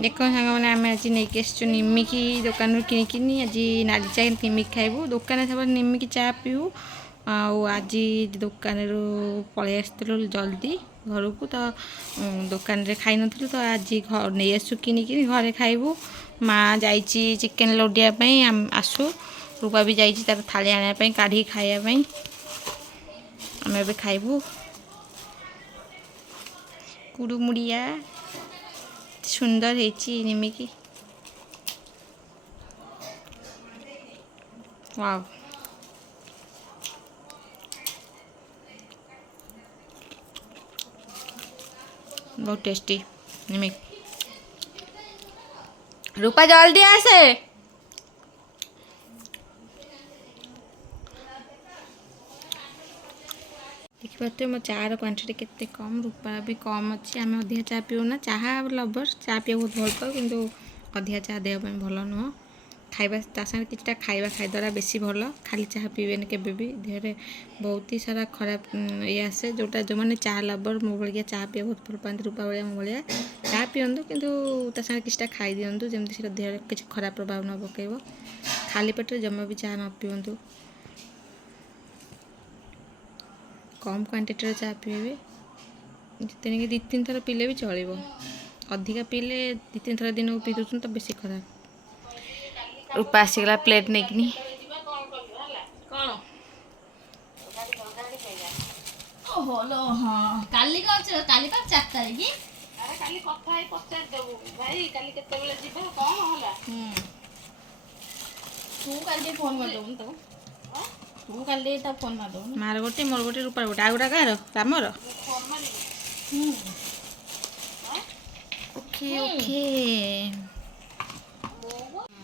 देख सांग मैंने आम आज नहीं आसु निमिकी दुकान किनिकी आज नाली चा निमिकी खाइबू दुकान सब निमिकी चा पीऊ आज दुकान पलि आसलु जल्दी घर को तो दुकान रे खाई नु तो आज नहीं आसु किनिकी घरे खाइबू माँ जा चिकेन लोडियापी आसु रूपा भी जाइए तार थाली आने काढ़ी खायापी आम ए खाइबू कुड़मुड़िया सुंदर है निमिकी वाव बहुत टेस्टी निमिक रूपा जल्दी आसे देखिए मो चार क्वांटिटी केते कम रूपा भी कम अच्छी आम अधिका चा पीऊना चाह लवर चा पी बहुत भल पाऊ कि अधिका चा देहपाई भल नुह खाଇବା ता संगे किछटा खाଇବା खाईदरा बेसी भल खाली चाह पीबेनि केबे भी देहरे बहुत ही सारा खराब ये आसे जोटा जो मैंने चाह लवर मो भाया चाह पी बहुत भल पाती रूपा भाया मो भाया चाह पिंतु किंतु ता संगे किछटा खाई दिंतु जमी से देह किसी खराब प्रभाव न पकेब खाली पेटे जमा भी चाह न पिंतु कम क्वांटिटी चाह पीबे जितने कि 2-3 थर पीले भी चलो अधिका पीले 2-3 थर दिन को पी दूसर तो बेसी खराब रूपा आसीगला प्लेट नहीं कि हाँ काली काली 4 तारीख अरे काली कथा है पचार देबू भाई काली केते बेले जीबो कोन होला तू काली फोन कर दऊ तो तू काली ता फोन मार दऊ मार गोटे मोर गोटे रूपा गोटे आ गोटा कार रामर फोन मारी ओके ओके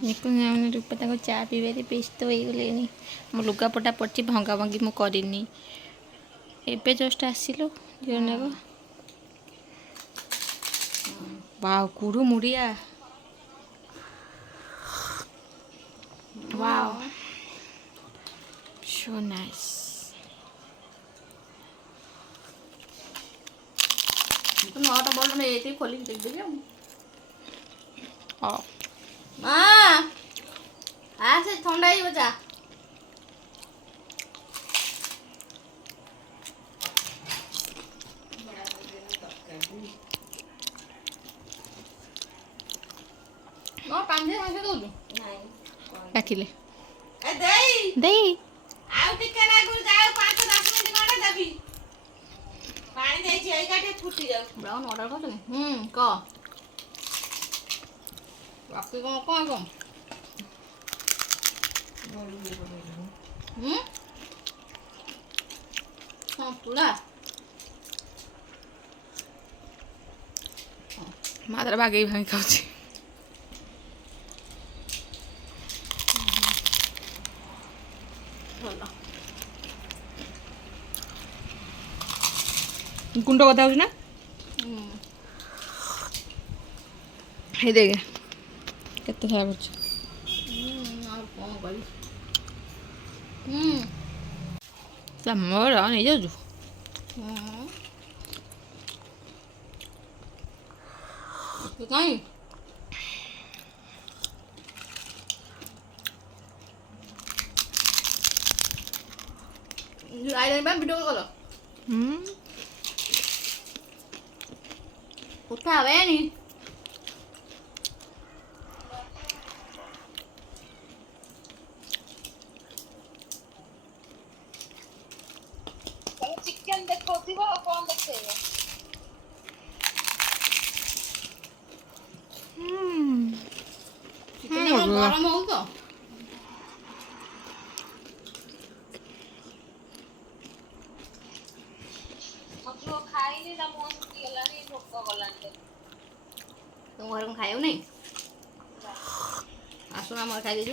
देखो मैंने रूपा तक चा पीबे व्यस्त हो गले मो लुगापटा पड़ी भंगा भंगी मु करनी एबे जस्ट आसिलु जीवन वाव कुड़ू मुड़िया वाव सो नाइस तो नौटा बोल में ये खोली देख दे ओ मां आसे ठंडा ही बजा नो पांजे पांजे दो नहीं डाकिले ए देई देई आउ टिके ना गुर जाओ 5-10 मिनिट कोडा देबी पानी देई छै काटे फुटी जाऊ ब्राउन ऑर्डर कर क बाकी कौन हाँ तुला मात्र बागे भाई खाऊँ गुंड कथा हो ना हे देखे केते खाया पड़छ और कौन करी मोर नहीं जाऊ कहीं आई नहीं वीडियो कॉल उठा वे नहीं चिकन देखो दिबो कोन देखते गरम हो तो मतलब खाइनी ना मन की गलानी भोक गलानी तुम घर में खायो नहीं आसो ना मर खाई दे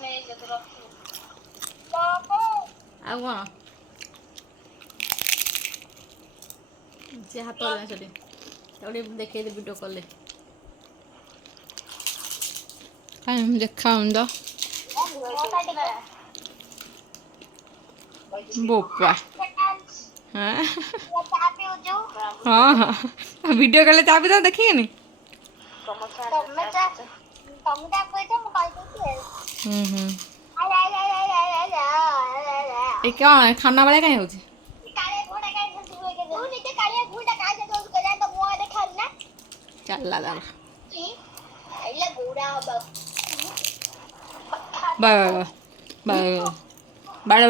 मैं जब रखू पापा आ कौन से हाथ लगा चले तोड़े देखे वीडियो कॉल ले हम देखा उंदा बोपा हाँ हाँ हाँ वीडियो कॉल चाबी तो देखिए नहीं ଏ କ'ଣ ଖାନା ବେଳେ କାହିଁ ହଉଛି ଚାଲିଲା ତାର ବାଡ଼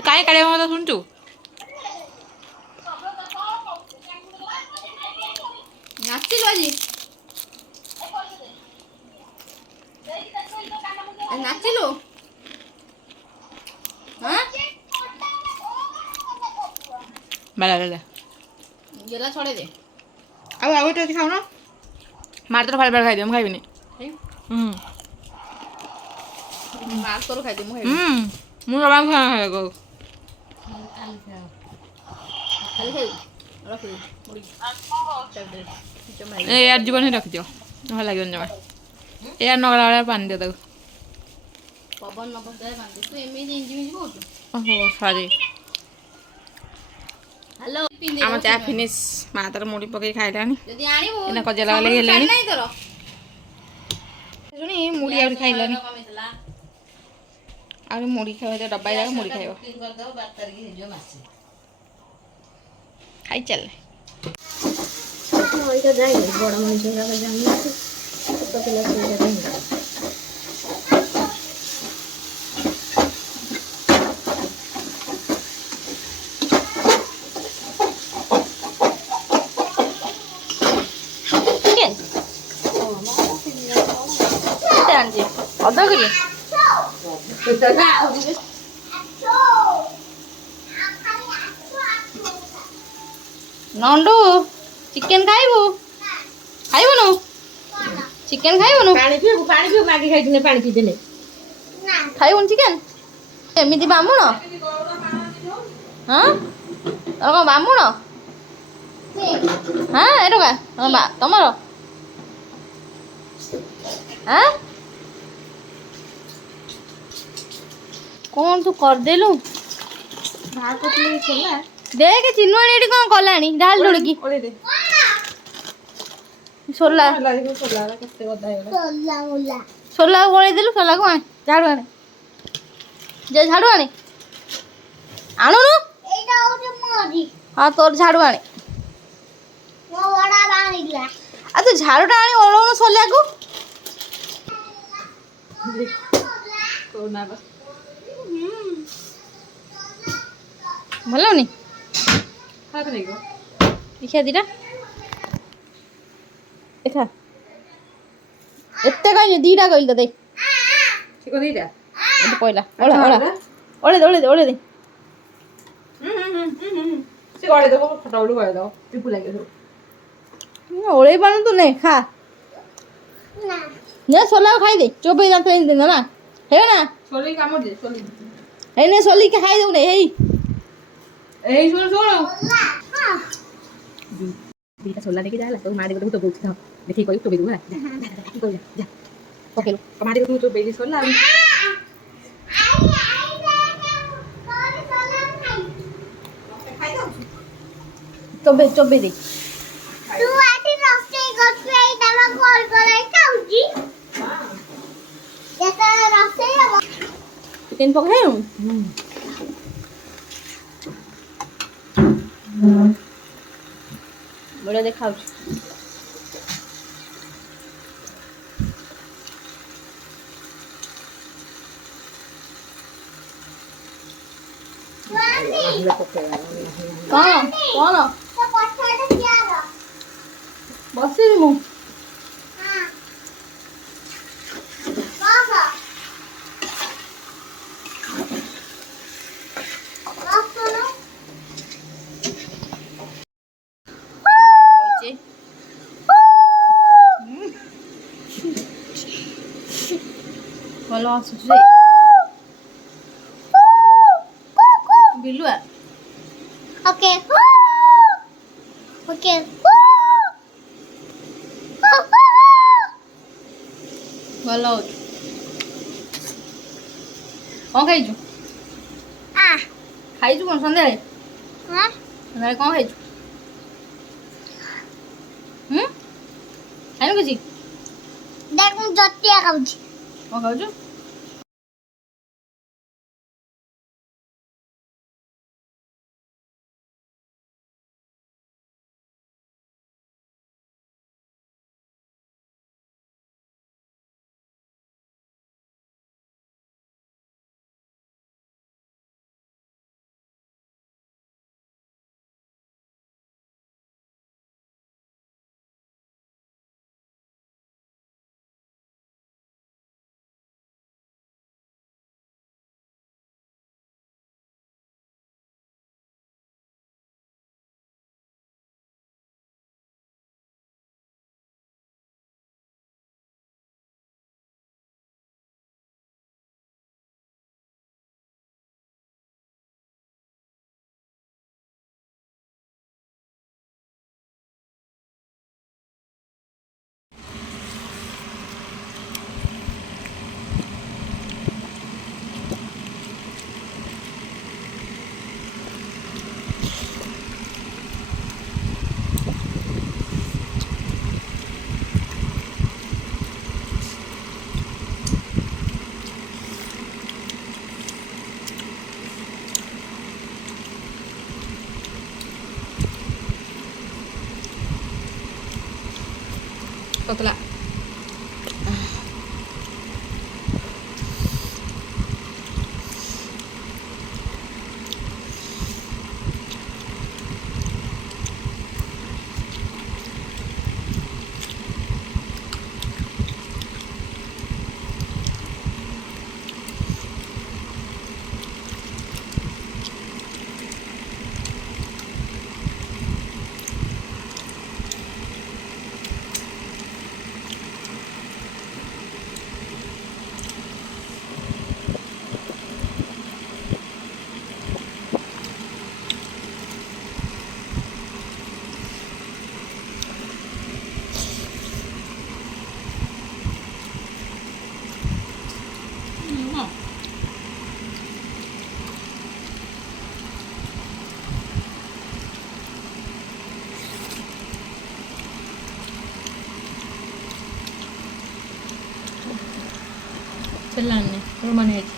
କାହିଁ କାଳିଆ କଥା ଶୁଣୁଛୁ ନାଚିଲୁ ଆଜି ନାଚିଲୁ ଗେଲା ଛଡ଼େଇ ଦେ ଆଉ ଆଉ ଗୋଟେ ଅଛି ଖାଉନ ମାର ତୋର ଫାଳେ ଫାଳେ ଖାଇଦିଅ ମୁଁ ଖାଇବିନି ମାର ତୋର ଖାଇଦେ ମୁଁ ମୁଁ ଜମା ଖାଇବାକୁ ଖାଲି ଖାଇବୁ ରଖିଦେ ଏୟାର ଜୀବନ ହିଁ ରଖିଦିଅ ଭଲ ଲାଗିବନି ଜମା ଏୟାର ନଗଲା ବେଳେ ପାଣି ଦିଅ ତାକୁ ପବନ ନ ପଶିଲେ ପାଣି ତୁ ଏମିତି ଇଞ୍ଜି ମିଞ୍ଜି କହୁଛୁ ଓହୋ ସରି ହ୍ୟାଲୋ ଆମ ଚା ଫିନିଶ ମା ତାର ମୁଢ଼ି ପକେଇ ଖାଇଲାଣି ଯଦି ଆଣିବୁ ଏଇନା କଜା ଲାଗା ଲାଗି ହେଲାଣି ନାଇଁ ତୋର ଶୁଣି ମୁଢ଼ି ଆହୁରି ଖାଇଲାଣି ଆହୁରି ମୁଢ଼ି ଖାଇବା ଡବା ଯାକ ମୁଢ଼ି ଖାଇବ ଖାଇ ଚାଲେ ବଡ଼ ମଣିଷ ଜାଣିନାହାନ୍ତି ଛୋଟ ପିଲା ଅଧ କିଲୋ ନଣ୍ଡୁ ଚିକେନ ଖାଇବୁ ଖାଇବୁନୁ ଚିକେନ ଖାଇବୁନୁ ପାଣି ପିଇବୁ ମାଗି ଖାଇଥିଲେ ପାଣି ପିଇଦେଲେ ଖାଇବୁନୁ ଚିକେନ ଏମିତି ବାମୁଣ ହଁ ତମର କ'ଣ ବାମୁଣ ହଁ ଏଟା ତମର ହଁ କ'ଣ ତୁ କରିଦେଲୁ ଦେଖ ଚିନୁଆଣି ଏଠି କ'ଣ କଲାଣି ଢାଲ ଢୁଳିକି ସୋଲା ସୋଲାକୁ ଗୋଳେଇ ଦେଲୁ ସୋଲାକୁ ଆଣେ ଝାଡ଼ୁ ଆଣେ ଯେ ଝାଡ଼ୁ ଆଣେ ଆଣୁନୁ ହଁ ତୋର ଝାଡ଼ୁ ଆଣେ ଆଉ ତୁ ଝାଡ଼ୁଟା ଆଣି ଓଳଉନୁ ସୋଲାକୁ ଭଲ ହଉନି ଦେଖିଆ ଦିଟା ଦେଖା ଏତେ କହିଲି ଦିଟା କହିଲି ତତେ ପଇଲା ଓଳେ ଦେ ଓଳେଇ ପାରୁନୁ ତୁ ନେ ଖା ନେ ସୋଲା ଖାଇଦେ ଚୋବେଇ ଦାନ୍ତ ନା ହେଇ ନା ହେଇ ନେ ସୋଲିକି ଖାଇଦବୁ ନେ ହେଇ ଦିଟା ସୋଲା ଦେଖି ଯାହା ତୋ ମା ଦେଖି ତୁ ଚୋବେଇଛୁ ଦେଖିକି କହିବୁ ଚୋବେଇ ଦେବୁ ହେଲା ପକେଇଲୁ ମା ଦେଖି ତୁ ଚୋବେଇଲି ସୋଲା ଚୋବେଇ ଦେ ଚିକେନ ପକାଇବୁ ବଢ଼ିଆ ଦେଖାଉଛି କ'ଣ ବସିବି ମୁଁ ଭଲ ଆସୁଛି ବିଲୁଆ Okay. Okay. ଭଲ ହଉଛି କ'ଣ ଖାଇଛୁ ଖାଇଛୁ କ'ଣ ସନ୍ଧ୍ୟାବେଳେ ସନ୍ଧ୍ୟାବେଳେ କ'ଣ ଖାଇଛୁ ଖାଇବ କିଛି देख मु जटिया खाऊची କ'ଣ ଖାଉଛୁ? ପତଲା చెల్లాన్ని రోమన్ హెచ్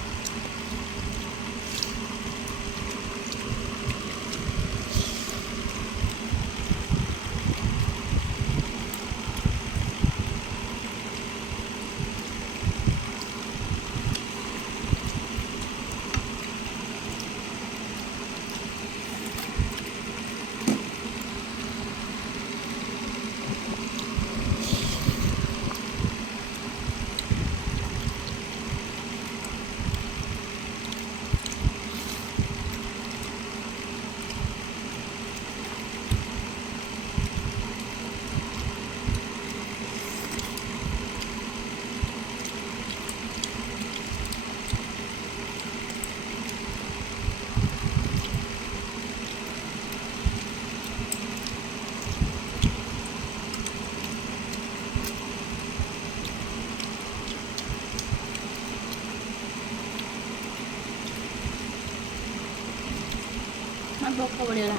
ଭୋକ ବଢ଼ିଗଲା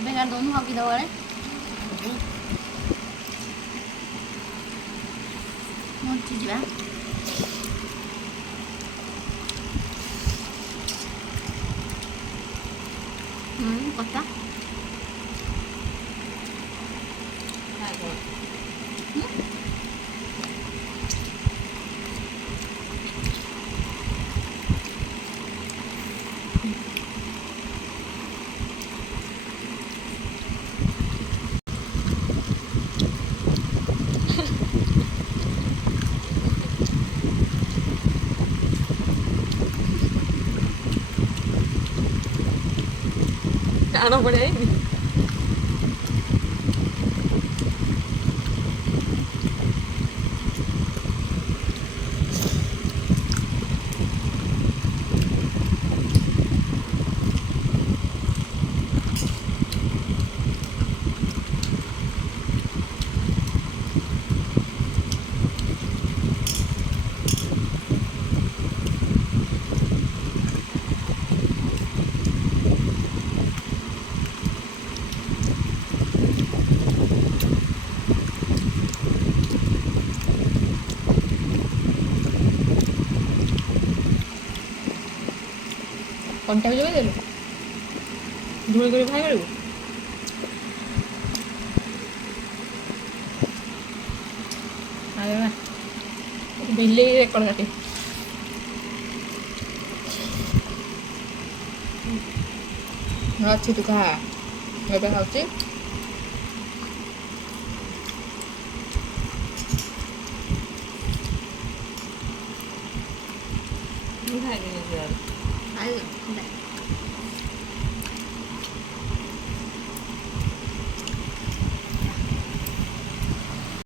ବେକାର ଦଉନୁ ହକି ଦେବ ଆଡ଼େ ଯିବା କଥା ଟାଣ ବଢ଼ିଆ ହେଇନି କଣ୍ଟା ବି ଦେଲୁ ଧୂଳି କରି ଭାଇ କରିବୁ ଆରେ ବା ବିଲେଇ ରେକର୍ଡ କାଟେ ଅଛି ତୁ ଖା ଏବେ ଖାଉଛି ମୁଁ ଖାଇବିନି ଖାଇବି